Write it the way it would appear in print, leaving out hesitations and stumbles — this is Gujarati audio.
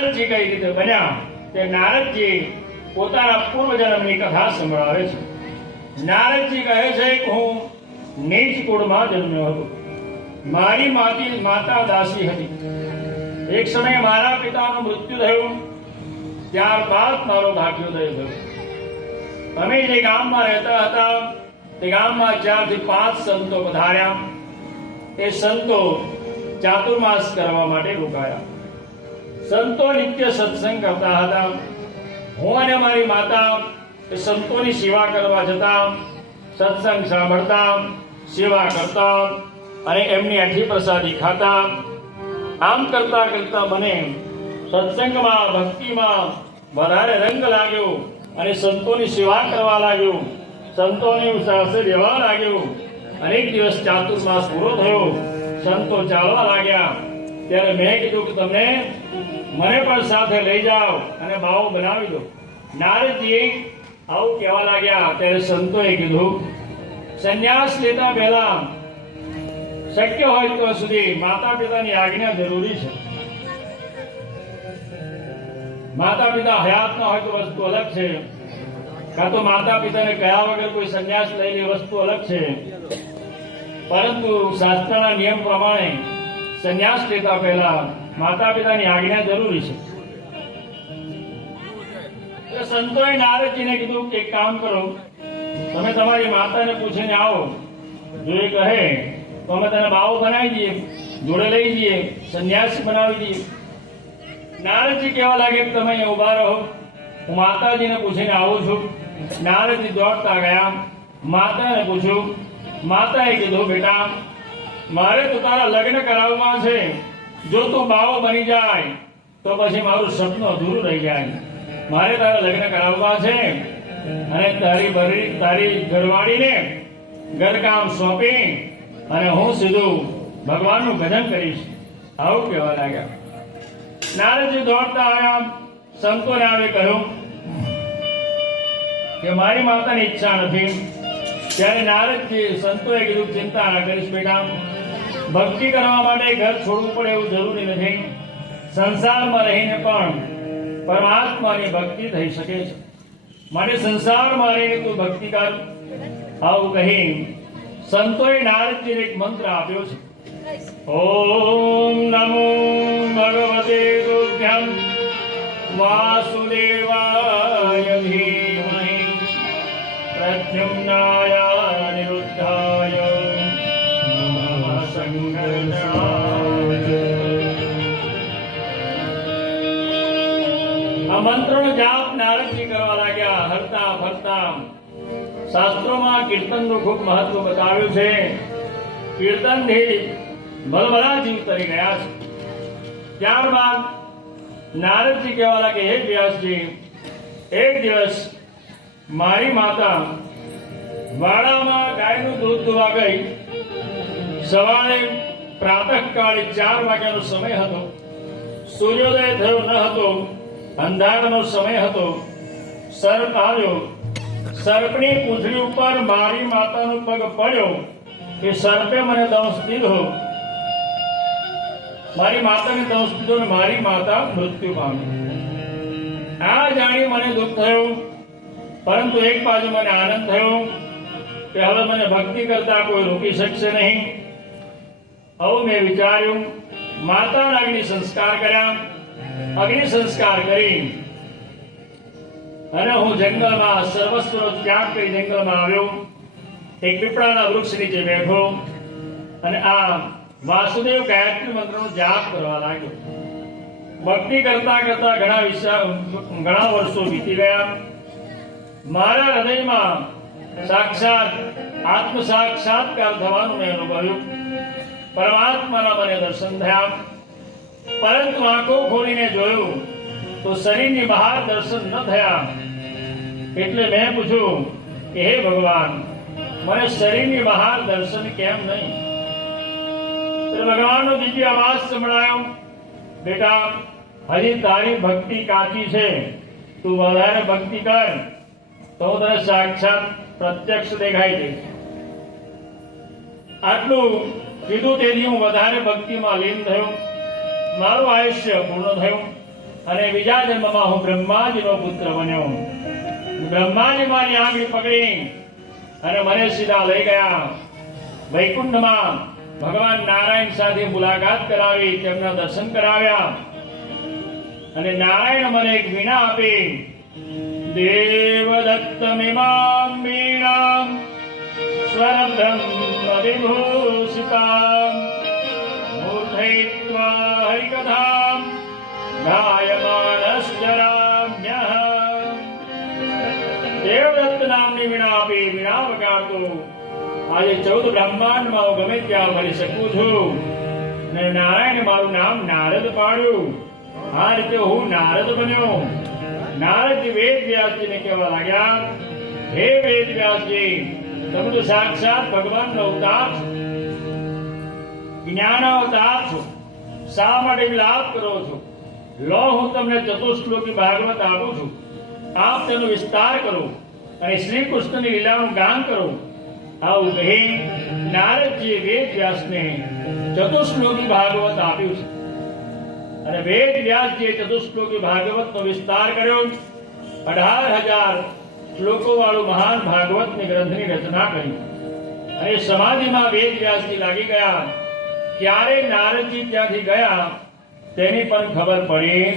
નારદજી કઈ રીતે બન્યા તે નારદજી પોતાના પૂર્વજન્મની કથા સંભળાવે છે. નારદજી કહે છે કે હું નીચ કુળમાં જન્મ્યો હતો. મારી માતા દાસી હતી. એક સમયે મારા પિતાનું મૃત્યુ થયું. ત્યારબાદ મારો ભાગ્યોદય થયો. અમે જે ગામમાં રહેતા હતા તે ગામમાં 4 થી 5 સંતો પધાર્યા. તે સંતો ચાતુર્માસ કરવા માટે રોકાયા. સંતો નિત્ય સત્સંગ કરતા હતા. હું અને મારી માતા સંતોની સેવા કરવા જતા, સત્સંગ સાંભળતા, સેવા કરતા અને એમની આઠી પ્રસાદી ખાતા. આમ કરતા કરતા મને સત્સંગમાં, ભક્તિમાં વધારે રંગ લાગ્યો અને સંતોની સેવા કરવા લાગ્યો, સંતોની સાથે રહેવા લાગ્યો. અનેક દિવસ ચાતુર્માસ પૂરો થયો, સંતો ચાલવા લાગ્યા. ત્યારે મેં કીધું કે તમને મને પણ સાથે લઈ જાઓ અને બાવો બનાવી દો. નારદજી આવું કહેવા લાગ્યા. ત્યારે સંતોએ કીધું સંન્યાસ લેતા પહેલા શક્ય હોય તો સુધી માતા પિતાની આજ્ઞા જરૂરી છે. માતા પિતા હયાત ના હોય તો વસ્તુ અલગ છે, કાં તો માતા પિતાને કહ્યા વગર કોઈ સંન્યાસ લઈ લે વસ્તુ અલગ છે. પરંતુ શાસ્ત્રના નિયમ પ્રમાણે સંન્યાસ લેતા પહેલા માતા પિતાની આજ્ઞા જરૂરી છે. સંતોએ નારદજીને કીધું કે એક કામ કરો, તમે તમારી માતાને પૂછીને આવો. જો એ કહે તો અમે તને બાવો બનાવી દઈએ, જોડે લઈ જઈએ, સંન્યાસી બનાવી દઈએ. નારદજી કહેવા લાગે કે તમે અહીંયા ઉભા રહો, હું માતાજીને પૂછીને આવું છું. નારદજી દોડતા ગયા, માતાને પૂછ્યું. માતાએ કીધું બેટા, મારે તો તારા લગ્ન કરાવવા છે. જો તું બાવો બની જાય તો પછી મારું સપનું અધૂરું રહી જાય. મારે તારા લગ્ન કરાવવા છે અને તારી ઘરવાળીને ઘરકામ સોંપી અને હું સીધું ભગવાનનું ભજન કરીશ. આવું કહેવા લાગ્યા. નારદજી દોડતા આવ્યા, સંતોને આવે કહ્યું કે મારી માતાની ઈચ્છા નથી. ત્યારે નારદજી સંતોએ કીધું ચિંતા ના કરીશ બેટા, ભક્તિ કરવા માટે ઘર છોડવું પડે એવું જરૂરી નથી. સંસારમાં રહીને પણ પરમાત્માની ભક્તિ થઈ શકે છે. માટે સંસારમાં રહીને તું ભક્તિ કર. આવું કહી સંતોએ નારદજીને એક મંત્ર આપ્યો છે. ઓમ નમો ભગવતે તુભ્યં વાસુદેવાય ધીમહિ પ્રદ્યુમ્નાય અનિરુદ્ધાય સંઘર્ષાય. આ મંત્રનો જાપ નારદજી કરવા લાગ્યા. હરતા ફરતા શાસ્ત્રોમાં કીર્તનનું ખૂબ મહત્વ બતાવ્યું છે. કીર્તનથી ભલભલા જીવ તરી ગયા છે. ત્યારબાદ નારદજી કહેવા લાગે, હે વ્યાસજી, એક દિવસ મારી માતા વાડામાં ગાયનું દૂધ દોવા ગઈ. સવારે પ્રાતઃકાળે 4 વાગ્યાનો સમય હતો. સૂર્યોદય થયો ન હતો, અંધારાનો સમય હતો. સર્પ આવ્યો. સર્પની પૂંછડી ઉપર મારી માતાનો પગ પડ્યો. એ સર્પે મને દંશ દીધો. મારી માતાને દંશ દીધો અને મારી માતા મૃત્યુ પામી. આ જાણી મને દુઃખ થયું, પરંતુ એક બાજુ મને આનંદ થયો કે હવે મને ભક્તિ કરતા કોઈ રોકી શકશે નહીં. આવું મેં વિચાર્યું. માતાના અગ્નિ સંસ્કાર કર્યા. અગ્નિ સંસ્કાર કરી અને હું જંગલમાં સર્વસ્વનો ત્યાગ કરી જંગલમાં આવ્યો. એક પીપળાના વૃક્ષ નીચે બેઠો અને આ વાસુદેવ ગાયત્રી મંત્રનો જાપ કરવા લાગ્યો. ભક્તિ કરતા કરતા ઘણા વર્ષો વીતી ગયા. મારા હૃદયમાં સાક્ષાત આત્મ સાક્ષાત્કાર થવાનું મેં અનુભવ્યું. પરમાત્માના મને દર્શન થયા. પરંતુ આંખો ખોલીને જોયું તો શરીરની બહાર દર્શન ન થયા. એટલે મેં પૂછ્યું કે હે ભગવાન, મને શરીરની બહાર દર્શન કેમ નહીં? ભગવાનનો દિવ્ય અવાજ સંભળાયો, બેટા, હજી તારી ભક્તિ કાચી છે. તું વધારે ભક્તિ કર તો તને સાક્ષાત પ્રત્યક્ષ દેખાઈ દઈશ. આટલું કીધું તેથી હું વધારે ભક્તિમાં લીન થયો. મારું આયુષ્ય પૂર્ણ થયું અને બીજા જન્મમાં હું બ્રહ્માજીનો પુત્ર બન્યો. બ્રહ્માજી મારી આંગળી પકડી અને મને સીધા લઈ ગયા વૈકુંઠમાં. ભગવાન નારાયણ સાથે મુલાકાત કરાવી, તેમના દર્શન કરાવ્યા અને નારાયણ મને એક વીણા આપી. દેવદત્તમિમાં વીણાં સ્વરબ્રહ્મ વિભૂષિતાં મૂર્ધયિત્વા હરિકથાં ગાયમાનશ્ચરામ્યઃ. દેવદત્ત નામની વીણા આપી. વીણા વગાડતો આજે 14 બ્રહ્માંડમાં હું ગમે ત્યાં ફરી શકું છું. અને નારાયણે મારું નામ નારદ પાડ્યું. આ રીતે હું નારદ બન્યો. નારદજી વેદ વ્યાસજીને કહેવા લાગ્યા, હે વેદ વ્યાસજી, તમે તો સાક્ષાત ભગવાનનો અવતાર છો, જ્ઞાન અવતાર છો. શા માટે વિલાપ કરો છો? લો, હું તમને ચતુશ્લોકી ભાગવત આપું છું. આપ તેનો વિસ્તાર કરો અને શ્રી કૃષ્ણની લીલાનું ગાન કરો. આવું કહી નારદજીએ વેદ વ્યાસને ચતુશ્લોકી ભાગવત આપ્યું છે. અને વેદ વ્યાસજીએ ચતુશ્લોકી ભાગવતનો વિસ્તાર કર્યો. 18,000 શ્લોકો વાળું મહાન ભાગવતની ગ્રંથની રચના કરી. અને સમાધિમાં વેદ વ્યાસજી લાગી ગયા. ક્યારે નારદજી ત્યાંથી ગયા તેની પણ ખબર પડી